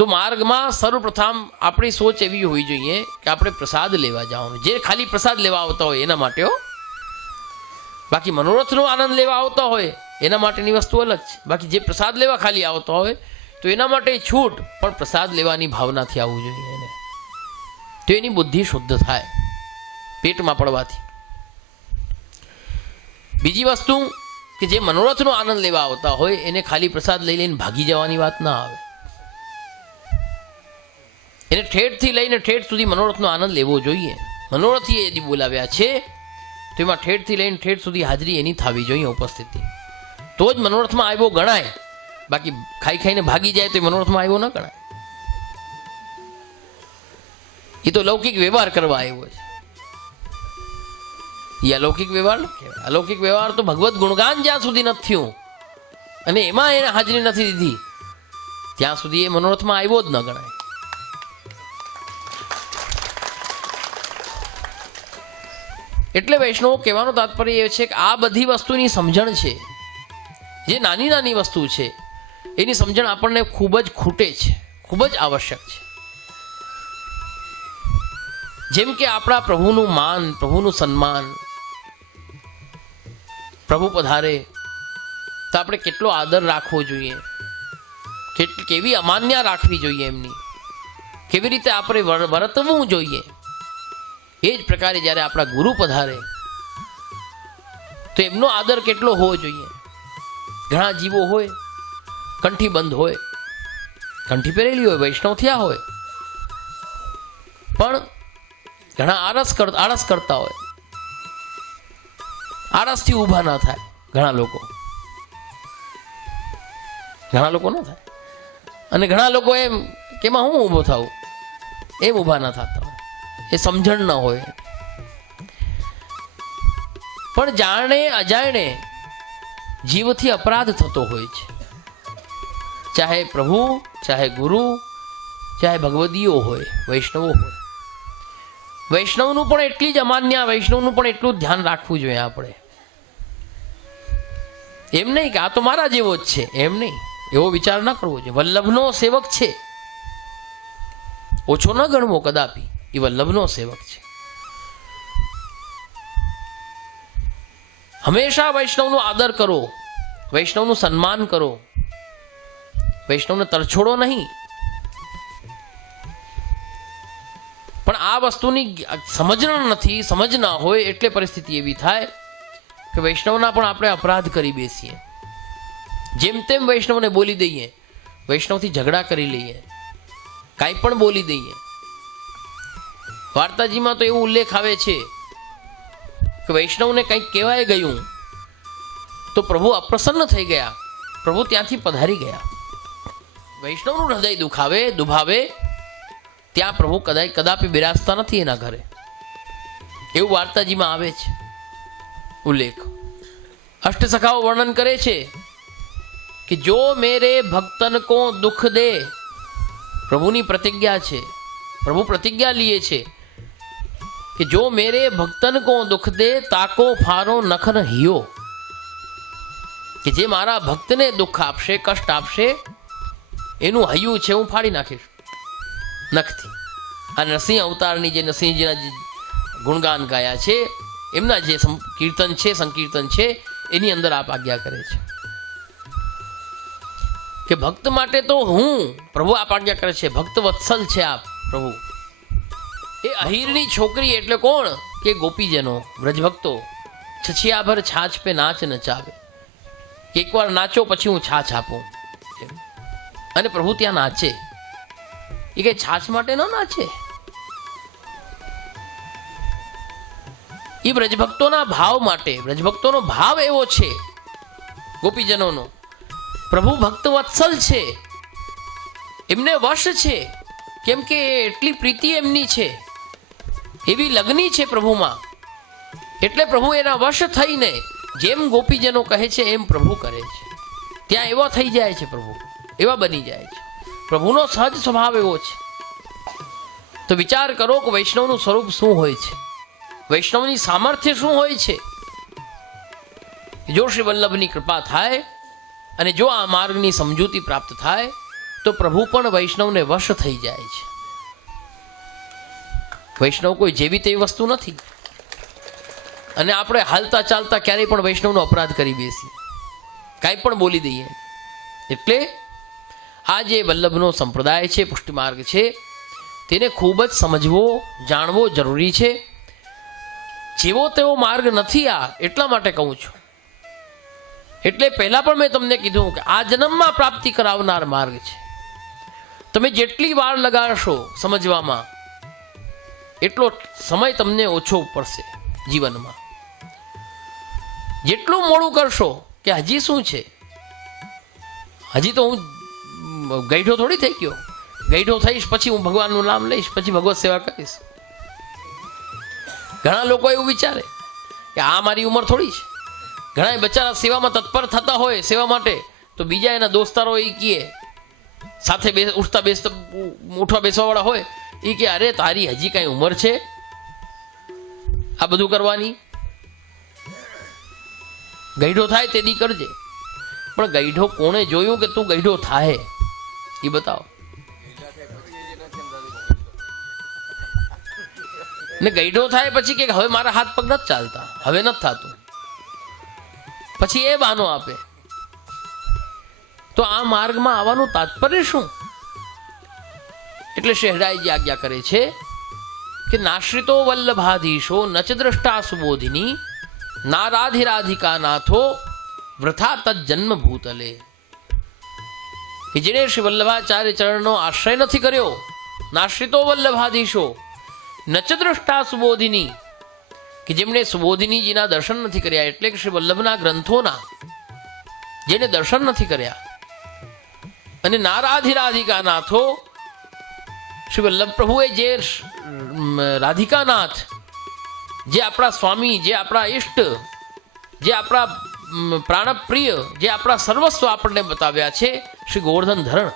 તો માર્ગમાં સર્વપ્રથમ આપણી સોચ એવી હોવી જોઈએ કે આપણે પ્રસાદ લેવા જવાનું. જે ખાલી પ્રસાદ લેવા આવતા હોય એના માટે હો. બાકી મનોરથનો આનંદ લેવા આવતા હોય એના માટેની વસ્તુ અલગ છે. બાકી જે પ્રસાદ લેવા ખાલી આવતા હોય તો એના માટે છૂટ, પણ પ્રસાદ લેવાની ભાવનાથી આવવું જોઈએ એને. તો એની બુદ્ધિ શુદ્ધ થાય પેટમાં પડવાથી. બીજી વસ્તુ કે જે મનોરથનો આનંદ લેવા આવતા હોય એને ખાલી પ્રસાદ લઈ લઈને ભાગી જવાની વાત ના આવે. એને ઠેઠથી લઈને ઠેઠ સુધી મનોરથનો આનંદ લેવો જોઈએ. મનોરથીએ यदि બોલાવ્યા છે તો એમાં ઠેઠથી લઈને ઠેઠ સુધી હાજરી એની થવી જોઈએ, ઉપસ્થિતિ. તો જ મનોરથમાં આવ્યો ગણાય. બાકી ખાઈ ખાઈને ભાગી જાય તો એ મનોરથમાં આવ્યો ન ગણાય. એ તો લૌકિક વ્યવહાર કરવા આવ્યો છે. એ અલૌકિક વ્યવહાર ન કહેવાય. અલૌકિક વ્યવહાર તો ભગવત ગુણગાન જ્યાં સુધી નથી થયું અને એમાં એને હાજરી નથી દીધી ત્યાં સુધી એ મનોરથમાં આવ્યો જ ન ગણાય. એટલે વૈષ્ણવ કહેવાનો તાત્પર્ય એ છે કે આ બધી વસ્તુની સમજણ છે, જે નાની નાની વસ્તુ છે એની સમજણ આપણને ખૂબ જ ખૂટે છે, ખૂબ જ આવશ્યક છે. જેમ કે આપણા પ્રભુનું માન, પ્રભુનું સન્માન, પ્રભુ પધારે તો આપણે કેટલો આદર રાખવો જોઈએ, કેવી અમાન્યા રાખવી જોઈએ એમની, કેવી રીતે આપણે વર્તવું જોઈએ. એ જ પ્રકારે જ્યારે આપણા ગુરુ પધારે તો એમનો આદર કેટલો હોવો જોઈએ. ઘણા જીવો હોય કંઠી બંધ હોય, કંઠી પહેરેલી હોય, વૈષ્ણવ થયા હોય, પણ ઘણા આળસ કરતા હોય. આળસથી ઊભા ના થાય ઘણા લોકો ન થાય. અને ઘણા લોકો એમ કે એમાં હું ઊભો થાઉં એમ ઊભા ના થતા હોય. એ સમજણ ન હોય. પણ જાણે અજાણે જીવથી અપરાધ થતો હોય છે. ચાહે પ્રભુ, ચાહે ગુરુ, ચાહે ભગવદીઓ હોય, વૈષ્ણવો હોય. વૈષ્ણવનું પણ એટલી જ અમાન્ય, વૈષ્ણવનું પણ એટલું જ ધ્યાન રાખવું જોઈએ આપણે. એમ નહીં કે આ તો મારા જેવો જ છે, એમ નહીં, એવો વિચાર ન કરવો જોઈએ. વલ્લભનો સેવક છે, ઓછો ન ગણવો કદાપી. એ વલ્લભનો સેવક છે. હંમેશા વૈષ્ણવનો આદર કરો, વૈષ્ણવનું સન્માન કરો, વૈષ્ણવને તરછોડો નહીં. પણ આ વસ્તુની સમજ નથી, સમજ ના હોય એટલે પરિસ્થિતિ એવી થાય કે વૈષ્ણવના પણ આપણે અપરાધ કરી બેસીએ. જેમ તેમ વૈષ્ણવને બોલી દઈએ, વૈષ્ણવથી ઝઘડા કરી લઈએ, કાંઈ પણ બોલી દઈએ. વાર્તાજીમાં તો એવો ઉલ્લેખ આવે છે કે વૈષ્ણવને કંઈક કહેવાય ગયું તો પ્રભુ અપ્રસન્ન થઈ ગયા, પ્રભુ ત્યાંથી પધારી ગયા. વૈષ્ણવનું હૃદય દુભાવે ત્યાં પ્રભુ કદાપી બિરાજતા નથી એના ઘરે. એવું વાર્તાજીમાં આવે છે ઉલ્લેખ. અષ્ટસખાઓ વર્ણન કરે છે કે જો મેરે ભક્તન કો દુઃખ દે, પ્રભુની પ્રતિજ્ઞા છે, પ્રભુ પ્રતિજ્ઞા લીએ છે કે જો મેરે ભક્તન કો દુઃખ દે તાકો ફારો નખન હિયો, કે જે મારા ભક્તને દુઃખ આપશે, કષ્ટ આપશે, એનું હૈયું છે હું ફાડી નાખીશ નખથી. આ નરસિંહ અવતારની જે નરસિંહજીના ગુણગાન ગાયા છે એમના જે કીર્તન છે, સંકીર્તન છે, એની અંદર આપ આજ્ઞા કરે છે કે ભક્ત માટે તો હું, પ્રભુ આપ આજ્ઞા કરે છે, ભક્ત વત્સલ છે આપ પ્રભુ. એ અહીરની છોકરી એટલે કોણ કે ગોપીજનો, વ્રજભક્તો. છછિયાભર છાછ પે નાચ નચાવે, એકવાર નાચો પછી હું છાછ આપું. અને પ્રભુ ત્યાં નાચે. એ કઈ છાછ માટે ન નાચે, એ વ્રજભક્તોના ભાવ માટે. વ્રજભક્તોનો ભાવ એવો છે ગોપીજનોનો. પ્રભુ ભક્ત વત્સલ છે, એમને વશ છે, કેમ કે એટલી પ્રીતિ એમની છે, એવી લગ્ની છે પ્રભુમાં. એટલે પ્રભુ એના વશ થઈને જેમ ગોપીજનો કહે છે એમ પ્રભુ કરે છે. ત્યાં એવા થઈ જાય છે પ્રભુ, એવા બની જાય છે. પ્રભુનો સહજ સ્વભાવ એવો છે. તો વિચાર કરો કે વૈષ્ણવનું સ્વરૂપ શું હોય છે, વૈષ્ણવની સામર્થ્ય શું હોય છે. જો શ્રી વલ્લભની કૃપા થાય અને જો આ માર્ગની સમજૂતી પ્રાપ્ત થાય તો પ્રભુ પણ વૈષ્ણવને વશ થઈ જાય છે. વૈષ્ણવ કોઈ જેવી તેવી વસ્તુ નથી. અને આપણે હાલતા ચાલતા ક્યારેય પણ વૈષ્ણવનો અપરાધ કરી બેસીએ, કાંઈ પણ બોલી દઈએ. એટલે આ જે વલ્લભનો સંપ્રદાય છે, પુષ્ટિ માર્ગ છે, તેને ખૂબ જ સમજવો, જાણવો જરૂરી છે. જેવો તેવો માર્ગ નથી આ, એટલા માટે કહું છું. એટલે પહેલાં પણ મેં તમને કીધું કે આ જન્મમાં પ્રાપ્તિ કરાવનાર માર્ગ છે. તમે જેટલી વાર લગાડશો સમજવામાં, એટલો સમય તમને ઓછો પડશે જીવનમાં. જેટલું મોડું કરશો કે હજી શું છે, હજી તો હું ગઈઢો થોડી થઈ ગયો, ગઈઢો થઈશ પછી હું ભગવાનનું નામ લઈશ, પછી ભગવત સેવા કરીશ. ઘણા લોકો એવું વિચારે કે આ મારી ઉંમર થોડી છે. ઘણા બચારા સેવામાં તત્પર થતા હોય સેવા માટે, તો બીજા એના દોસ્તારો એ કહે, સાથે ઉઠતા બેસતા ઉઠવા બેસવાવાળા હોય, એ કે અરે તારી હજી કાંઈ ઉંમર છે આ બધું કરવાની, ગઈઢો થાય તે દી કરજે. પણ ગઈઢો કોણે જોયું કે તું ગઈઢો થાય એ બતાવો ને. ગઈઢો થાય પછી કે હવે મારા હાથ પગ નથી ચાલતા, હવે નથી થતું, પછી એ બહાનો આપે. તો આ માર્ગમાં આવવાનું તાત્પર્ય શું? એટલે શહેરાઈજી આજ્ઞા કરે છે કે નાશ્રિતો વલ્લભાધીશો નચ દ્રષ્ટા સુબોધિની નારાધિરાધિકા નાથો વૃથા તજન્મ ભૂતલે. કે જેણે શ્રી વલ્લભાચાર્ય ચરણનો આશ્રય નથી કર્યો, નાશ્રિતો વલ્લભાધીશો નચ દ્રષ્ટા સુબોધિની, કે જેમણે સુબોધિનીજીના દર્શન નથી કર્યા, એટલે કે શ્રી વલ્લભના ગ્રંથોના જેને દર્શન નથી કર્યા, અને નારાધિરાધિકા નાથો, શ્રી વલ્લભ પ્રભુએ જે રાધિકાનાથ, જે આપણા સ્વામી, જે આપણા ઈષ્ટ, જે આપણા પ્રાણપ્રિય, જે આપણા સર્વસ્વ આપણને બતાવ્યા છે, શ્રી ગોવર્ધન ધરણ,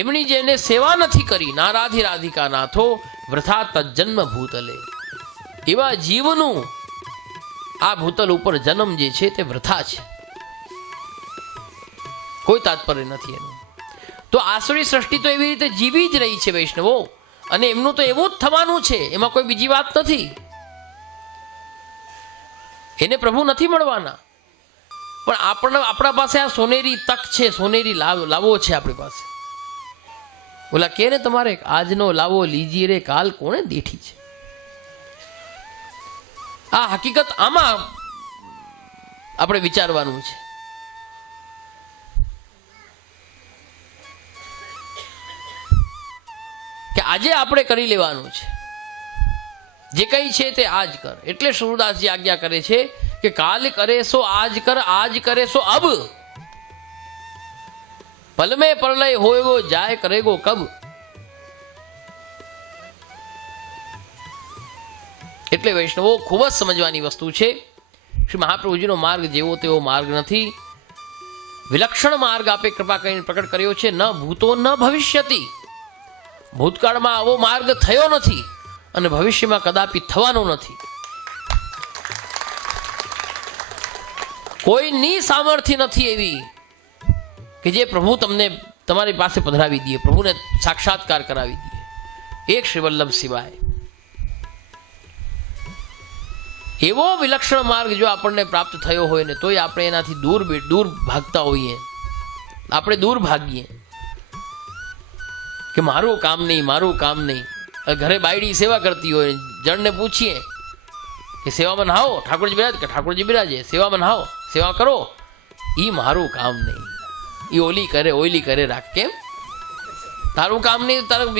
એમની જેને સેવા નથી કરી, નારાધિરાધિકા નાથો વૃથા તજન્મ ભૂતલે, એવા જીવનું આ ભૂતલ ઉપર જન્મ જે છે તે વૃથા છે, કોઈ તાત્પર્ય નથી એનું. તો આસુરી સૃષ્ટિ તો એવી રીતે જીવી જ રહી છે વૈષ્ણવો, અને એમનું તો એવું જ થવાનું છે, એમાં કોઈ બીજી વાત નથી. એને પ્રભુ નથી મળવાના, પણ આપણા પાસે આ સોનેરી તક છે, સોનેરી લાવો છે આપણી પાસે. ઓલા કે ને તમારે આજનો લાવો લીજીએ રે કાલ કોણે દેઠી છે. આ હકીકત આમાં આપણે વિચારવાનું છે. કે આજે આપણે કરી લેવાનું છે, જે કંઈ છે તે આજ કર. એટલે સુરદાસજી આજ્ઞા કરે છે કે કાલ કરે સો આજ કર, આજ કરે સો અબ, પલ મેં પ્રલય હોયગો જાય કરેગો કબ. એટલે વૈષ્ણવો ખૂબ જ સમજવાની વસ્તુ છે. શ્રી મહાપ્રભુજીનો માર્ગ જેવો તેવો માર્ગ નથી, વિલક્ષણ માર્ગ આપે કૃપા કરીને પ્રકટ કર્યો છે. ન ભૂતો ન ભવિષ્યતિ, ભૂતકાળમાં આવો માર્ગ થયો નથી અને ભવિષ્યમાં કદાપી થવાનો નથી. કોઈની સામર્થ્ય નથી એવી કે જે પ્રભુ તમને તમારી પાસે પધરાવી દે, પ્રભુને સાક્ષાત્કાર કરાવી દે, એક શ્રી વલ્લભ સિવાય. એવો વિલક્ષણ માર્ગ જો આપણને પ્રાપ્ત થયો હોય ને, તોય આપણે એનાથી દૂર ભાગતા હોઈએ, આપણે દૂર ભાગીએ કે મારું કામ નહીં, મારું કામ નહીં. ઘરે બાયડી સેવા કરતી હોય, જણને પૂછીએ કે સેવામાં નહાવો, ઠાકોરજી બિરાજ, કે ઠાકોરજી બિરાજે, સેવામાં નહાવો, સેવા કરો, એ મારું કામ નહીં, એ ઓલી કરે રાખ. કેમ તારું કામ નહીં? તારું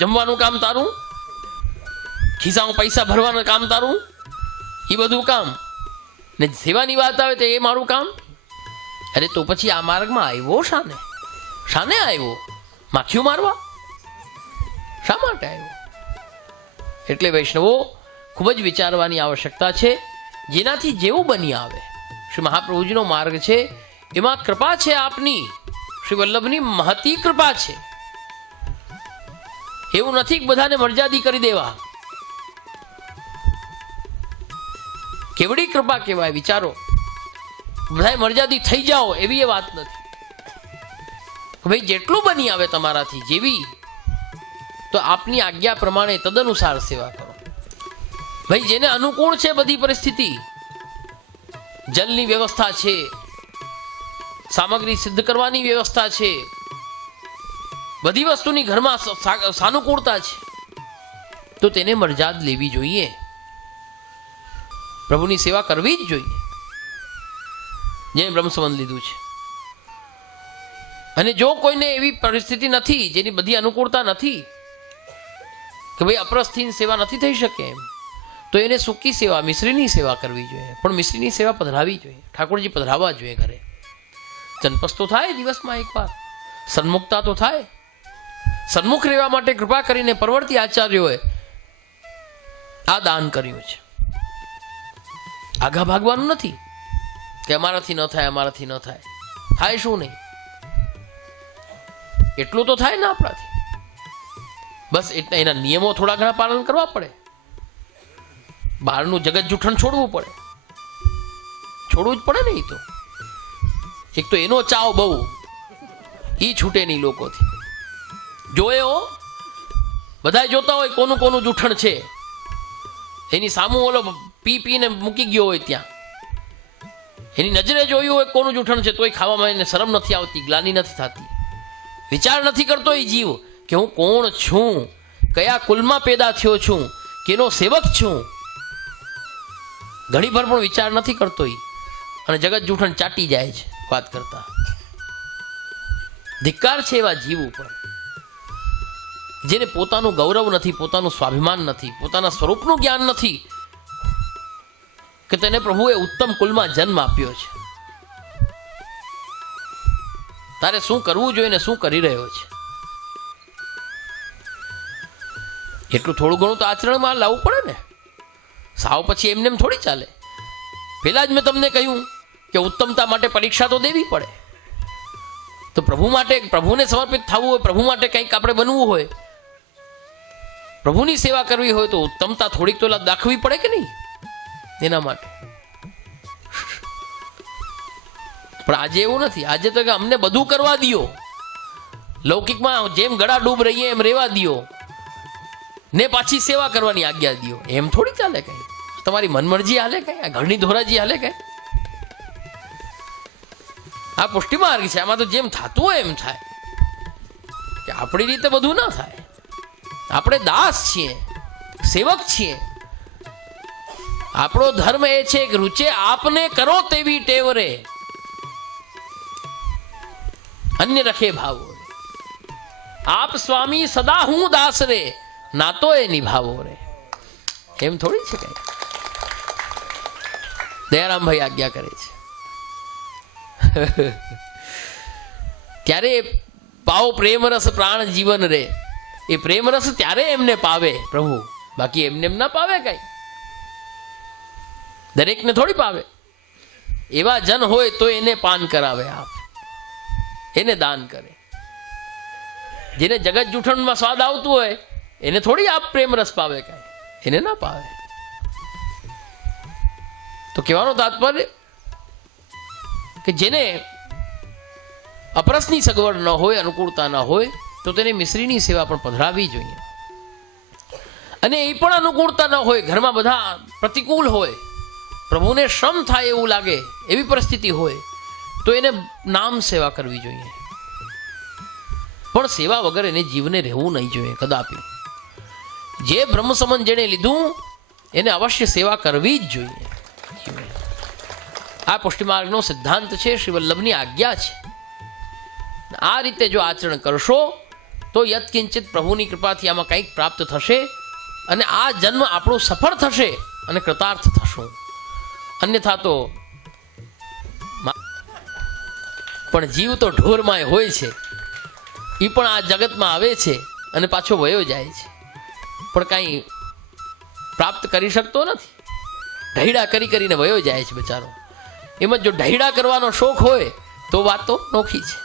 જમવાનું કામ તારું, ખિસ્સામાં પૈસા ભરવાનું કામ તારું, એ બધું કામ ને સેવાની વાત આવે તો એ મારું કામ. અરે તો પછી આ માર્ગમાં આવ્યો શાને આવ્યો? માખીઓ મારવા? શા માટે આવ્યો? એટલે વૈષ્ણવો ખૂબ જ વિચારવાની આવશ્યકતા છે. જેનાથી જેવું બની આવે, શ્રી મહાપ્રભુજીનો માર્ગ છે, એમાં કૃપા છે આપની, શ્રી વલ્લભની મહતી કૃપા છે. એવું નથી કે બધાને મર્યાદી કરી દેવા. કેવડી કૃપા કહેવાય વિચારો. બધા મર્યાદી થઈ જાઓ એવી એ વાત નથી. કે ભાઈ જેટલું બની આવે તમારાથી જેવી, તો આપની આજ્ઞા પ્રમાણે તદનુસાર સેવા કરો. ભાઈ જેને અનુકૂળ છે બધી પરિસ્થિતિ, જલની વ્યવસ્થા છે, સામગ્રી સિદ્ધ કરવાની વ્યવસ્થા છે, બધી વસ્તુની ઘરમાં સાનુકૂળતા છે, તો તેને મરજાદ લેવી જોઈએ, પ્રભુની સેવા કરવી જ જોઈએ, જેને બ્રહ્મસંબંધ લીધું છે. અને જો કોઈને એવી પરિસ્થિતિ નથી, જેની બધી અનુકૂળતા નથી, કે ભાઈ અપ્રસ્થિન સેવા નથી થઈ શકે એમ, તો એને સૂકી સેવા, મિશ્રીની સેવા કરવી જોઈએ. પણ મિશ્રીની સેવા પધરાવી જોઈએ, ઠાકોરજી પધરાવવા જોઈએ ઘરે. જનપસ તો થાય દિવસમાં એકવાર, સન્મુખતા તો થાય. સન્મુખ રહેવા માટે કૃપા કરીને પરવર્તી આચાર્યોએ આ દાન કર્યું છે. આગા ભાગવાનું નથી કે અમારાથી ન થાય, અમારાથી ન થાય. થાય શું નહીં, એટલું તો થાય ને આપણાથી. બસ એટલે એના નિયમો થોડા ઘણા પાલન કરવા પડે. બહારનું જગત જૂઠણ છોડવું પડે, છોડવું જ પડે ને. એ તો એક તો એનો ચાવ બહુ, એ છૂટે નહીં લોકોથી. જોયે હો, બધા જોતા હોય કોનું કોનું જૂઠણ છે, એની સામું ઓલો પીને મૂકી ગયો હોય ત્યાં, એની નજરે જોયું હોય કોનું જૂઠણ છે, તોય ખાવામાં એને શરમ નથી આવતી, ગ્લાની નથી થતી. વિચાર નથી કરતો એ જીવ કે હું કોણ છું, કયા કુલમાં પેદા થયો છું, કેનો સેવક છું. ઘણીભર પણ વિચાર નથી કરતો એ, અને જગત જૂઠણ ચાટી જાય છે વાત કરતા. ધિક્કાર છે એવા જીવ ઉપર, જેને પોતાનું ગૌરવ નથી, પોતાનું સ્વાભિમાન નથી, પોતાના સ્વરૂપનું જ્ઞાન નથી, કે તેને પ્રભુએ ઉત્તમ કુલમાં જન્મ આપ્યો છે. તારે શું કરવું જોઈએ ને શું કરી રહ્યો છે, એટલું થોડું ઘણું તો આચરણમાં લાવવું પડે ને. સાવ પછી એમને એમ થોડી ચાલે. પહેલા જ મેં તમને કહ્યું કે ઉત્તમતા માટે પરીક્ષા તો દેવી પડે. તો પ્રભુ માટે, પ્રભુને સમર્પિત થવું હોય, પ્રભુ માટે કંઈક આપણે બનવું હોય, પ્રભુની સેવા કરવી હોય, તો ઉત્તમતા થોડીક તો દાખવી પડે કે નહીં એના માટે. પણ આજે એવું નથી. આજે તો કે અમને બધું કરવા દિયો, લૌકિકમાં જેમ ગળા ડૂબ રહીએ એમ રેવા દિયો, ને પાછી સેવા કરવાની આજ્ઞા દિયો. એમ થોડી ચાલે કઈ. તમારી મનમરજી હાલે કઈ, આ ઘરની ધોરાજી હાલે કઈ. આ પુષ્ટિ માર્ગ છે, આમાં તો જેમ થતું હોય એમ થાય, કે આપણી રીતે બધું ના થાય. આપણે દાસ છીએ, સેવક છીએ. આપણો ધર્મ એ છે કે રૂચે આપને કરો તેવી ટેવ રે, અન્ય રખે ભાવો રે. આપ સ્વામી સદા હું દાસ રે, નાતો એ નિભાવો રે. એમ થોડી છે કઈ. દયારામભાઈ આજ્ઞા કરે છે, ત્યારે પાવો પ્રેમરસ પ્રાણ જીવન રે. એ પ્રેમરસ ત્યારે એમને પાવે પ્રભુ, બાકી એમને એમ ના પાવે કઈ. દરેકને થોડી પાવે. એવા જન હોય તો એને પાન કરાવે આપ, એને દાન કરે. જેને જગત જૂઠણમાં સ્વાદ આવતું હોય એને થોડી આપ પ્રેમ રસ પાવે કઈ, એને ના પાવે. તો કહેવાનો તાત્પર્ય કે જેને અપરસની સગવડ ન હોય, અનુકૂળતા ન હોય, તો તેને મિશ્રીની સેવા પણ પધરાવી જોઈએ. અને એ પણ અનુકૂળતા ન હોય, ઘરમાં બધા પ્રતિકૂળ હોય, પ્રભુને શ્રમ થાય એવું લાગે એવી પરિસ્થિતિ હોય, તો એને નામ સેવા કરવી જોઈએ. પણ સેવા વગર એને જીવને રહેવું નહીં જોઈએ કદાપી. જે બ્રહ્મસંબંધ જેણે લીધું એને અવશ્ય સેવા કરવી જ જોઈએ. આ પુષ્ટિમાર્ગનો સિદ્ધાંત છે, શ્રી વલ્લભની આજ્ઞા છે. આ રીતે જો આચરણ કરશો તો યત્કિંચિત પ્રભુની કૃપાથી આમાં કંઈક પ્રાપ્ત થશે, અને આ જન્મ આપણું સફળ થશે અને કૃતાર્થ થશું. અન્યથા તો પણ જીવ તો ઢોરમાંય હોય છે, એ પણ આ જગતમાં આવે છે અને પાછો વયો જાય છે, પણ કાંઈ પ્રાપ્ત કરી શકતો નથી. ઢૈડા કરીને વયો જાય છે બિચારો. એમ જ જો ઢૈડા કરવાનો શોખ હોય તો વાત તો નોખી છે.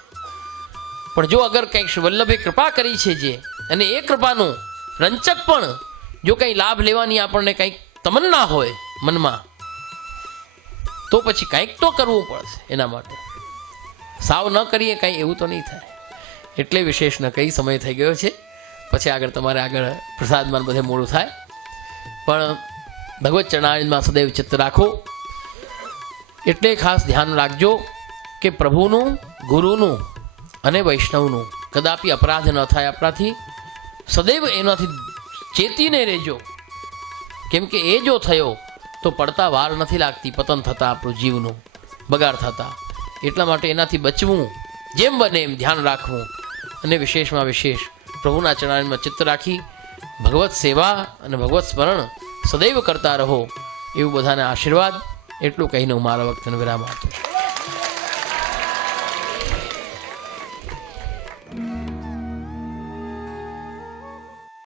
પણ જો અગર કંઈક વલ્લભે કૃપા કરી છે જે, અને એ કૃપાનું રંચક પણ જો કંઈ લાભ લેવાની આપણને કંઈક તમન્ના હોય મનમાં, તો પછી કંઈક તો કરવું પડશે એના માટે. સાવ ન કરીએ કાંઈ એવું તો નહીં થાય. એટલે વિશેષ ન કઈ સમય થઈ ગયો છે. પછી આગળ તમારે આગળ પ્રસાદમાં બધે મોડું થાય. પણ ભગવત ચરણારવિંદમાં સદૈવ ચિત્ત રાખો. એટલે ખાસ ધ્યાન રાખજો કે પ્રભુનું, ગુરુનું અને વૈષ્ણવનું કદાપી અપરાધ ન થાય આપણાથી. સદૈવ એનાથી ચેતીને રહેજો, કેમ કે એ જો થયો તો પડતા વાર નથી લાગતી પતન થતાં, આપણું જીવનું બગાડ થતાં. એટલા માટે એનાથી બચવું, જેમ બને એમ ધ્યાન રાખવું અને વિશેષમાં વિશેષ પ્રભુના ચરણારવિંદમાં ચિત્ત રાખી ભગવત સેવા અને ભગવત સ્મરણ સદૈવ કરતા રહો, એવું બધાને આશીર્વાદ. એટલું કહીને હું મારા વખતનો વિરામ આપું છું.